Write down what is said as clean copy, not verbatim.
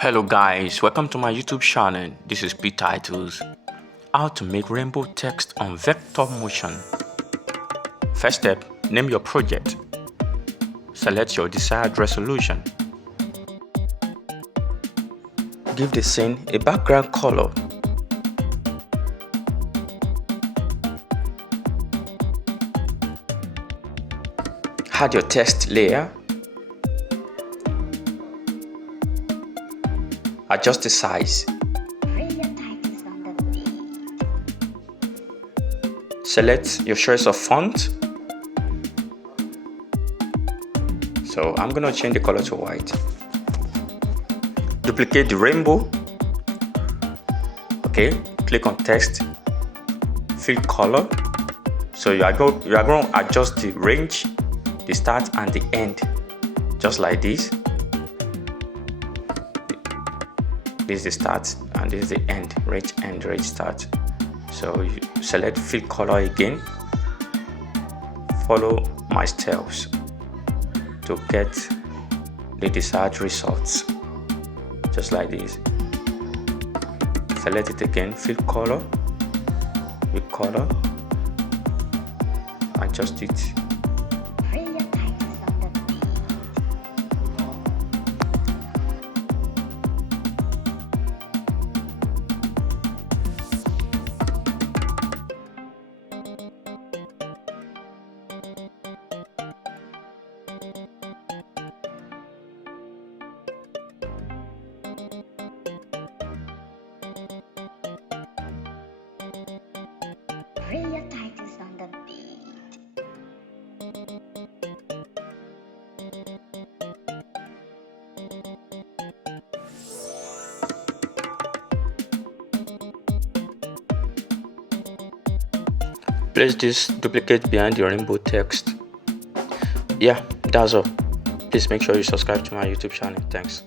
Hello guys, welcome to my YouTube channel. This is P-Titus. How to make rainbow text on vector motion. First step, name your project. Select your desired resolution. Give the scene a background color. Add your text layer. Adjust the size. Select your choice of font. So I'm gonna change the color to white. Duplicate the rainbow. Okay, click on text, fill color. So you are going to adjust the range, the start and the end, just like this. This is the start and this is the end, range end, range start. So you select fill color again. Follow my steps to get the desired results, just like this. Select it again, fill color, with color, adjust it. P-Titus on the beat. Place this duplicate behind the rainbow text. Yeah, that's all. Please make sure you subscribe to my YouTube channel. Thanks.